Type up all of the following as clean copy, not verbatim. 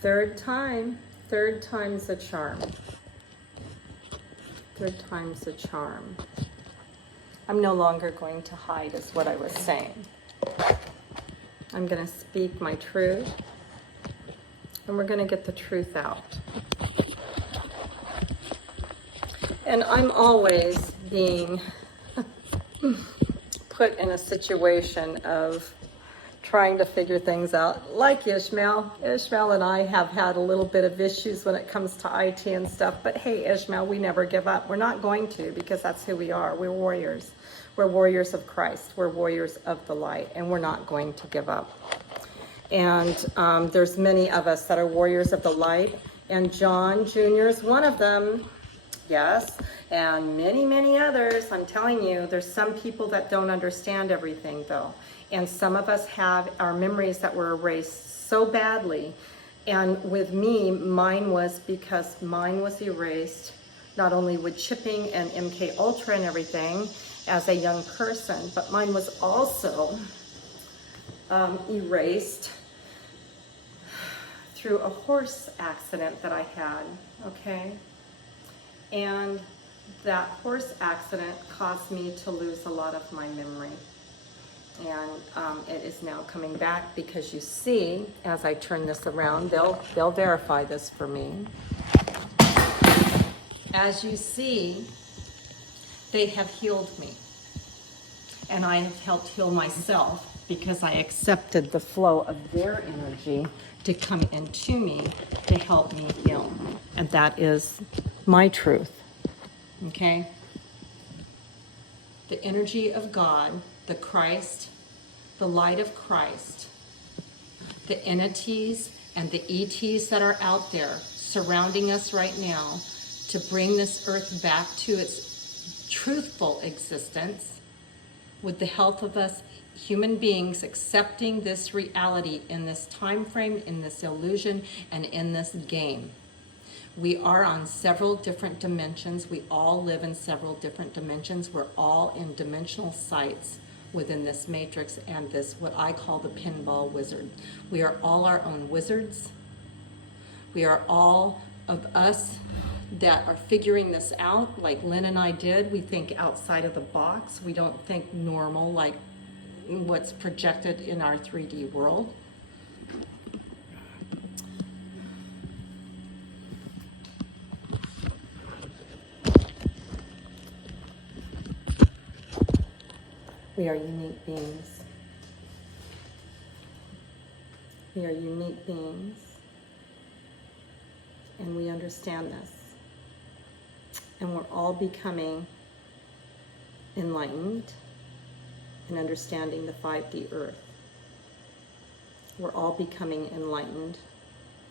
Third time's a charm. Third time's a charm. I'm no longer going to hide, is what I was saying. I'm going to speak my truth, and we're going to get the truth out. And I'm always being put in a situation of trying to figure things out, like Ishmael. Ishmael and I have had a little bit of issues when it comes to IT and stuff, but hey, Ishmael, we never give up. We're not going to, because that's who we are. We're warriors. We're warriors of Christ. We're warriors of the light, and we're not going to give up. And there's many of us that are warriors of the light, and John Jr. is one of them. Yes, and many, many others. I'm telling you, there's some people that don't understand everything, though. And some of us have our memories that were erased so badly. And with me, mine was because mine was erased, not only with chipping and MK Ultra and everything as a young person, but mine was also erased through a horse accident that I had, okay? And that horse accident caused me to lose a lot of my memory. And it is now coming back, because you see, as I turn this around, they'll verify this for me. As you see, they have healed me. And I have helped heal myself, because I accepted the flow of their energy to come into me to help me heal. And that is my truth, okay? The energy of God, the Christ, the light of Christ, the entities and the ETs that are out there surrounding us right now to bring this earth back to its truthful existence, with the help of us human beings accepting this reality in this time frame, in this illusion, and in this game. We are on several different dimensions. We all live in several different dimensions. We're all in dimensional sites within this matrix and this, what I call the pinball wizard. We are all our own wizards. We are all of us that are figuring this out, like Lynn and I did. We think outside of the box. We don't think normal, like what's projected in our 3D world. We are unique beings. We are unique beings, and we understand this. And we're all becoming enlightened and understanding the 5D earth. We're all becoming enlightened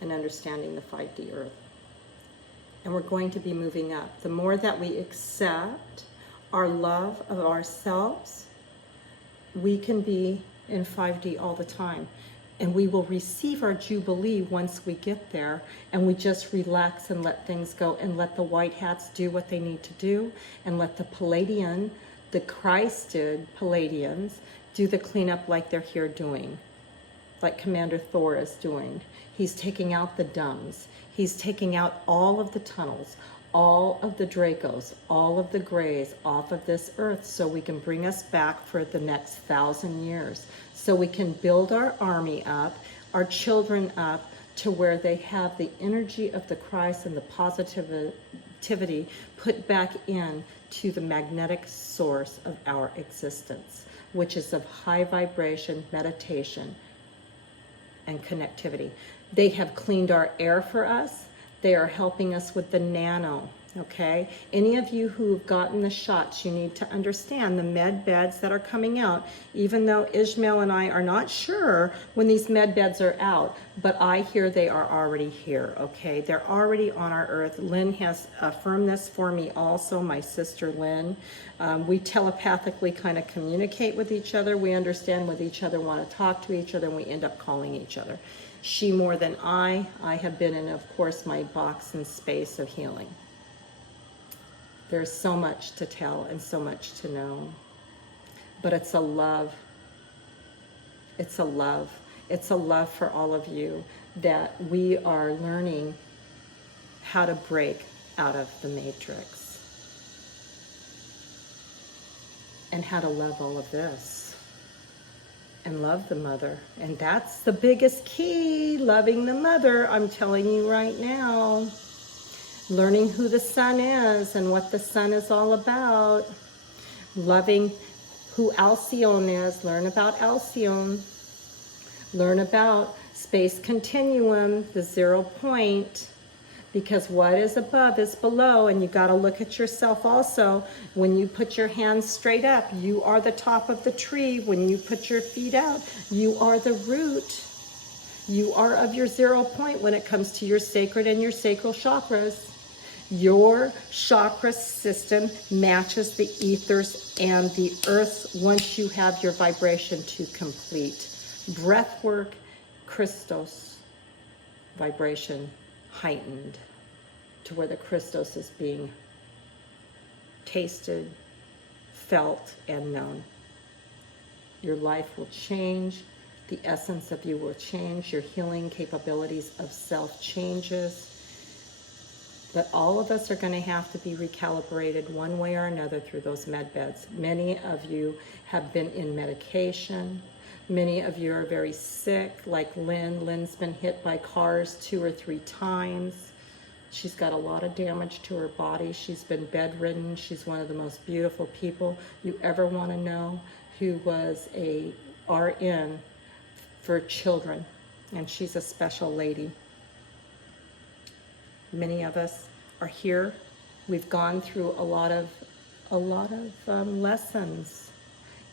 and understanding the 5D earth. And we're going to be moving up. The more that we accept our love of ourselves, we can be in 5D all the time. And we will receive our Jubilee once we get there, and we just relax and let things go, and let the white hats do what they need to do, and let the Palladian, the Christed Palladians, do the cleanup like they're here doing, like Commander Thor is doing. He's taking out the dumbs. He's taking out all of the tunnels, all of the Dracos, all of the Greys off of this earth, so we can bring us back for the next 1,000 years. So we can build our army up, our children up, to where they have the energy of the Christ and the positivity put back in to the magnetic source of our existence, which is of high vibration, meditation, and connectivity. They have cleaned our air for us. They are helping us with the nano, okay? Any of you who've gotten the shots, you need to understand the med beds that are coming out, even though Ishmael and I are not sure when these med beds are out, but I hear they are already here, okay? They're already on our earth. Lynn has affirmed this for me also, my sister Lynn. We telepathically kind of communicate with each other. We understand what each other want to talk to each other, and we end up calling each other. She more than I have been in, of course, my box and space of healing. There's so much to tell and so much to know. But it's a love. It's a love. It's a love for all of you that we are learning how to break out of the matrix and how to love all of this and love the mother. And that's the biggest key, loving the mother, I'm telling you right now. Learning who the sun is and what the sun is all about. Loving who Alcyone is. Learn about Alcyone. Learn about space continuum, the 0 point. Because what is above is below, and you got to look at yourself also. When you put your hands straight up, you are the top of the tree. When you put your feet out, you are the root. You are of your 0 point when it comes to your sacred and your sacral chakras. Your chakra system matches the ethers and the earth's once you have your vibration to complete. Breath work, Christos vibration heightened to where the Christos is being tasted, felt, and known. Your life will change. The essence of you will change. Your healing capabilities of self changes. But all of us are going to have to be recalibrated one way or another through those med beds. Many of you have been in medication. Many of you are very sick, like Lynn. Lynn's been hit by cars 2 or 3 times. She's got a lot of damage to her body. She's been bedridden. She's one of the most beautiful people you ever want to know, who was a RN for children. And she's a special lady. Many of us are here. We've gone through a lot of lessons,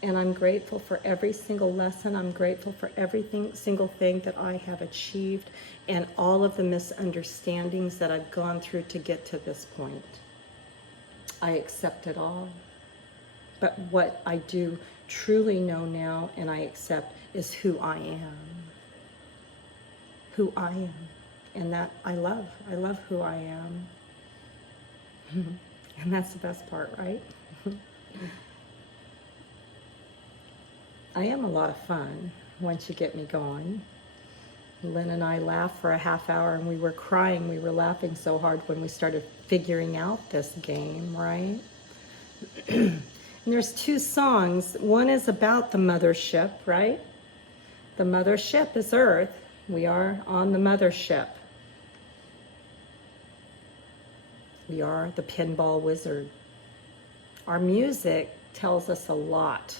and I'm grateful for every single lesson. I'm grateful for single thing that I have achieved, and all of the misunderstandings that I've gone through to get to this point. I accept it all. But what I do truly know now, and I accept, is who I am. Who I am. And that I love who I am. And that's the best part, right? I am a lot of fun once you get me going. Lynn and I laughed for a half hour and we were crying. We were laughing so hard when we started figuring out this game, right? And there's 2 songs. One is about the mothership, right? The mothership is Earth. We are on the mothership. We are the pinball wizard. Our music tells us a lot.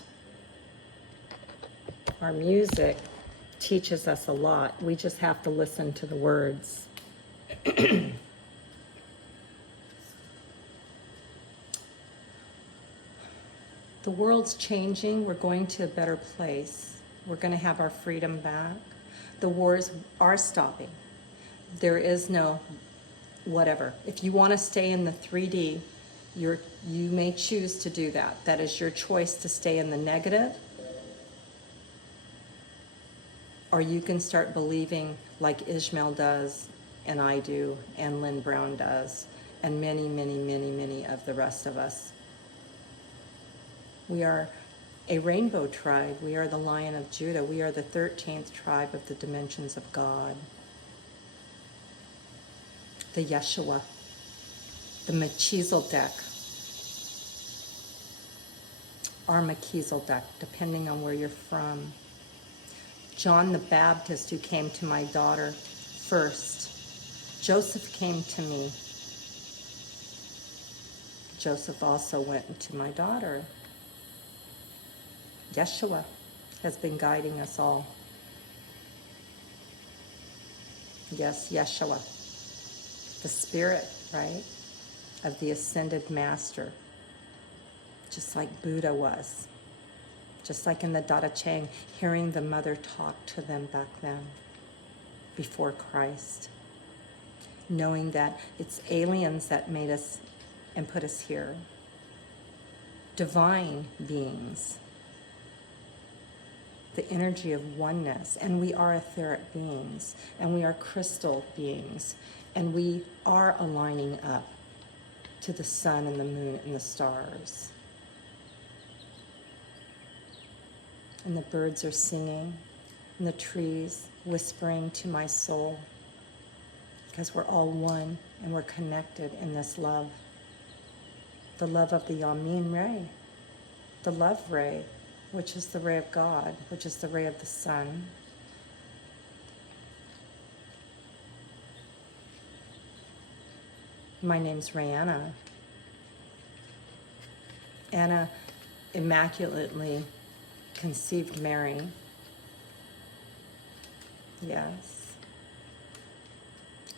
Our music teaches us a lot. We just have to listen to the words. The world's changing. We're going to a better place. We're going to have our freedom back. The wars are stopping. There is no whatever. If you want to stay in the 3D, you may choose to do that. That is your choice to stay in the negative. Or you can start believing like Ishmael does, and I do, and Lynn Brown does, and many, many, many, many of the rest of us. We are a rainbow tribe. We are the Lion of Judah. We are the 13th tribe of the dimensions of God. The Yeshua, the Melchizedek, or Melchizedek, depending on where you're from. John the Baptist, who came to my daughter first. Joseph came to me. Joseph also went to my daughter. Yeshua has been guiding us all. Yes, Yeshua. The spirit, right, of the ascended master, just like Buddha was, just like in the Dada Chang, hearing the mother talk to them back then, before Christ, knowing that it's aliens that made us and put us here, divine beings, the energy of oneness, and we are etheric beings, and we are crystal beings, and we are aligning up to the sun and the moon and the stars. And the birds are singing, and the trees whispering to my soul, because we're all one and we're connected in this love. The love of the Yamin ray, the love ray, which is the ray of God, which is the ray of the sun. My name's Rayanna. Anna immaculately conceived Mary. Yes.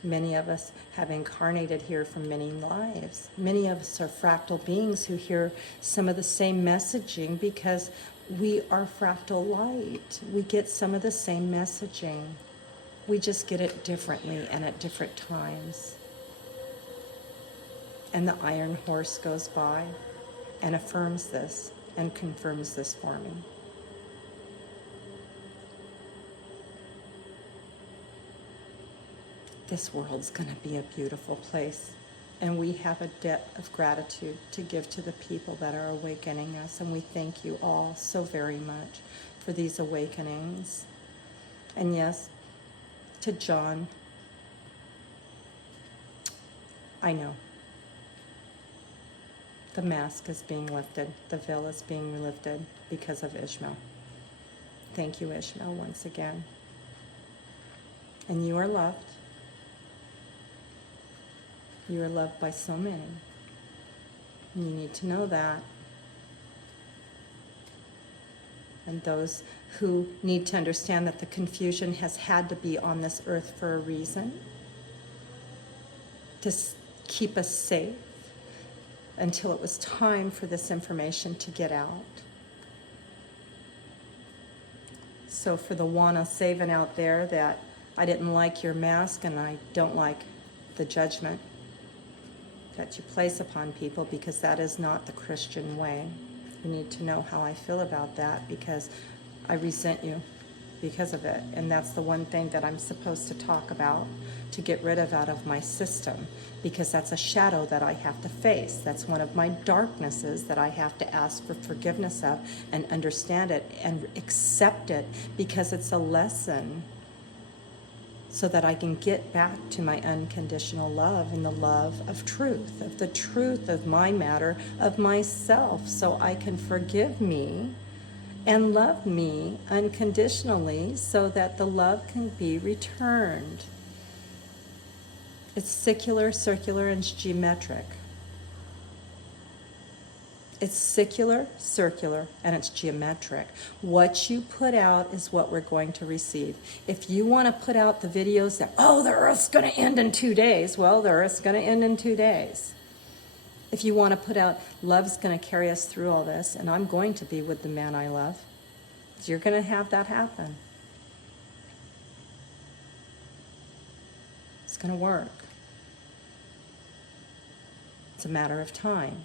Many of us have incarnated here from many lives. Many of us are fractal beings who hear some of the same messaging because we are fractal light. We get some of the same messaging. We just get it differently and at different times. And the iron horse goes by and affirms this and confirms this for me. This world's going to be a beautiful place. And we have a debt of gratitude to give to the people that are awakening us. And we thank you all so very much for these awakenings. And yes, to John, I know. The mask is being lifted. The veil is being lifted because of Ishmael. Thank you, Ishmael, once again. And you are loved. You are loved by so many. And you need to know that. And those who need to understand that the confusion has had to be on this earth for a reason, to keep us safe until it was time for this information to get out. So for the Wana Savan out there that I didn't like your mask and I don't like the judgment that you place upon people, because that is not the Christian way. You need to know how I feel about that, because I resent you because of it. And that's the one thing that I'm supposed to talk about, to get rid of out of my system, because that's a shadow that I have to face. That's one of my darknesses that I have to ask for forgiveness of and understand it and accept it, because it's a lesson so that I can get back to my unconditional love and the love of truth, of the truth of my matter, of myself, so I can forgive me and love me unconditionally so that the love can be returned. It's secular, circular, and it's geometric. It's secular, circular, and it's geometric. What you put out is what we're going to receive. If you want to put out the videos that, oh, the Earth's going to end in 2 days, well, the Earth's going to end in 2 days. If you want to put out, love's going to carry us through all this, and I'm going to be with the man I love, you're going to have that happen. It's going to work. It's a matter of time.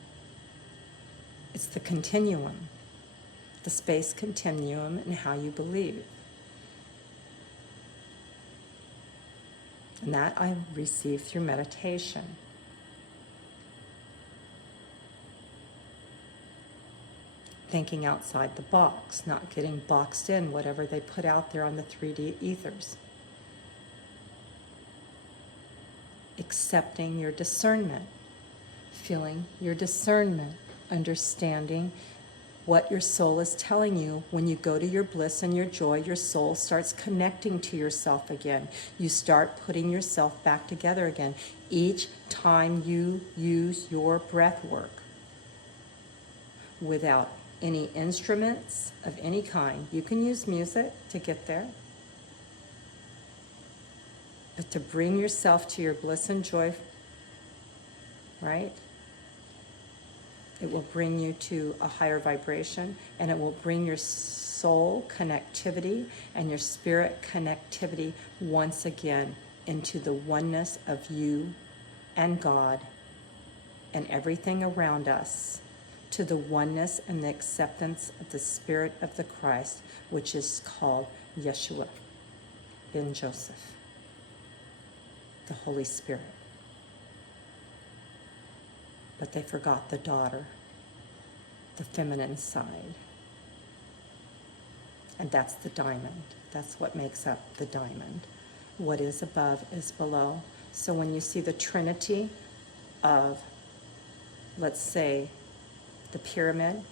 It's the continuum, the space continuum, and how you believe. And that I receive through meditation. Thinking outside the box, not getting boxed in whatever they put out there on the 3D ethers. Accepting your discernment, feeling your discernment, understanding what your soul is telling you. When you go to your bliss and your joy, your soul starts connecting to yourself again. You start putting yourself back together again. Each time you use your breath work without any instruments of any kind. You can use music to get there. But to bring yourself to your bliss and joy, right? It will bring you to a higher vibration, and it will bring your soul connectivity and your spirit connectivity once again into the oneness of you and God and everything around us, to the oneness and the acceptance of the Spirit of the Christ, which is called Yeshua ben Joseph, the Holy Spirit. But they forgot the daughter, the feminine side. And that's the diamond. That's what makes up the diamond. What is above is below. So when you see the trinity of, let's say, the pyramid,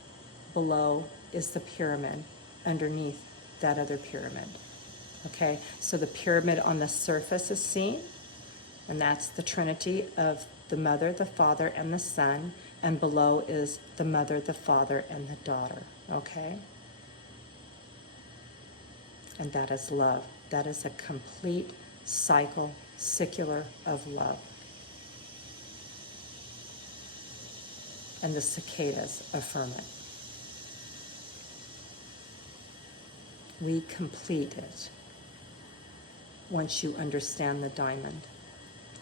below is the pyramid, underneath that other pyramid. Okay, so the pyramid on the surface is seen, and that's the trinity of the Mother, the Father, and the Son, and below is the Mother, the Father, and the daughter. Okay? And that is love. That is a complete cycle, secular of love. And the cicadas affirm it. We complete it. Once you understand the diamond,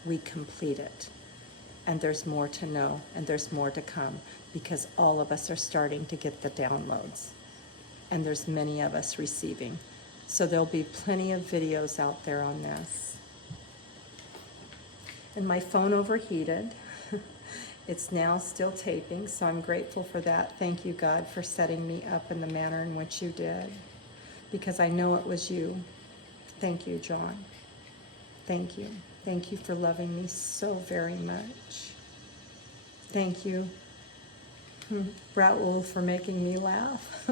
we complete it. And there's more to know, and there's more to come, because all of us are starting to get the downloads. And there's many of us receiving. So there'll be plenty of videos out there on this. And my phone overheated. It's now still taping, so I'm grateful for that. Thank you, God, for setting me up in the manner in which you did, because I know it was you. Thank you, John. Thank you. Thank you for loving me so very much. Thank you, Raoul, for making me laugh.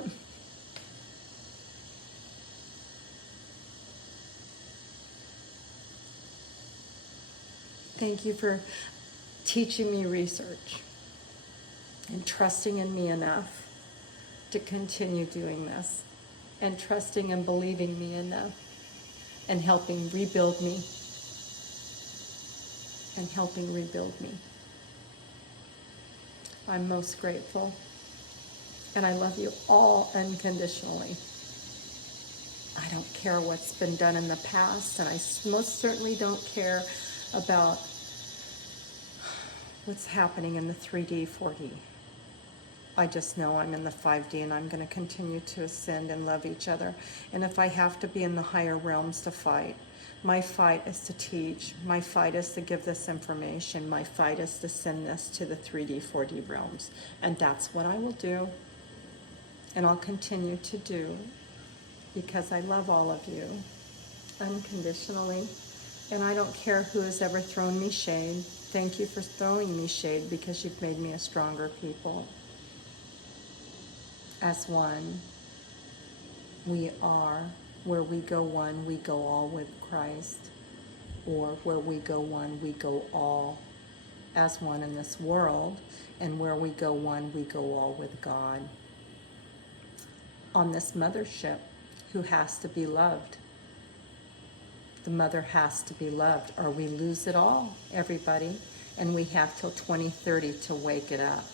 Thank you for teaching me research and trusting in me enough to continue doing this, and trusting and believing me enough, and helping rebuild me, I'm most grateful, and I love you all unconditionally. I don't care what's been done in the past, and I most certainly don't care about what's happening in the 3D, 4D. I just know I'm in the 5D, and I'm going to continue to ascend and love each other. And if I have to be in the higher realms to fight, my fight is to teach. My fight is to give this information. My fight is to send this to the 3D, 4D realms. And that's what I will do. And I'll continue to do, because I love all of you unconditionally. And I don't care who has ever thrown me shade. Thank you for throwing me shade, because you've made me a stronger people. As one, we are. Where we go one, we go all with Christ. Or where we go one, we go all as one in this world. And where we go one, we go all with God. On this mothership, who has to be loved. The mother has to be loved, or we lose it all, everybody. And we have till 2030 to wake it up.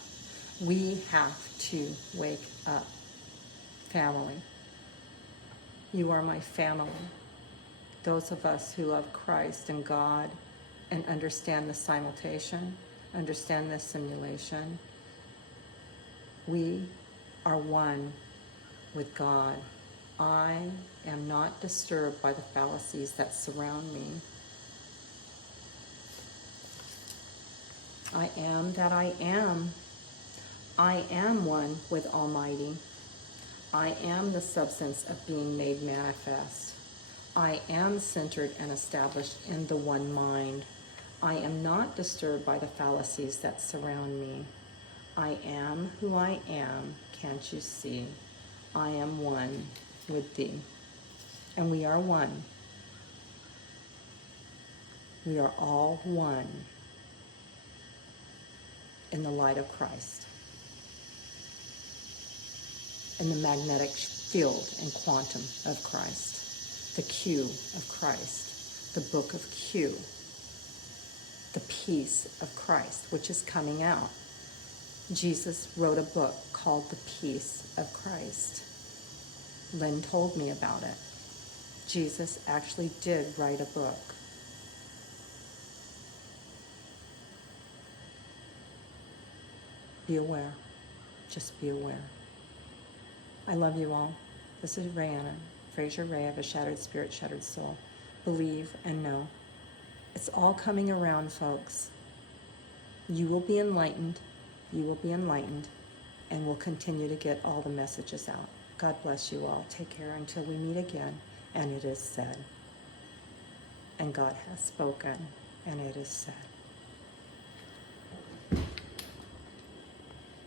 We have to wake up. Family. You are my family. Those of us who love Christ and God and understand the simultation, understand the simulation, we are one with God. I am not disturbed by the fallacies that surround me. I am that I am. I am one with Almighty. I am the substance of being made manifest. I am centered and established in the one mind. I am not disturbed by the fallacies that surround me. I am who I am, can't you see? I am one with thee. And we are one. We are all one in the light of Christ. In the magnetic field and quantum of Christ, the Q of Christ, the book of Q, the peace of Christ, which is coming out. Jesus wrote a book called The Peace of Christ. Lynn told me about it. Jesus actually did write a book. Be aware. Just be aware. I love you all. This is Rayanna, Fraser Ray of A Shattered Spirit, Shattered Soul. Believe and know. It's all coming around, folks. You will be enlightened. You will be enlightened. And we'll continue to get all the messages out. God bless you all. Take care until we meet again. And it is said. And God has spoken, and it is said.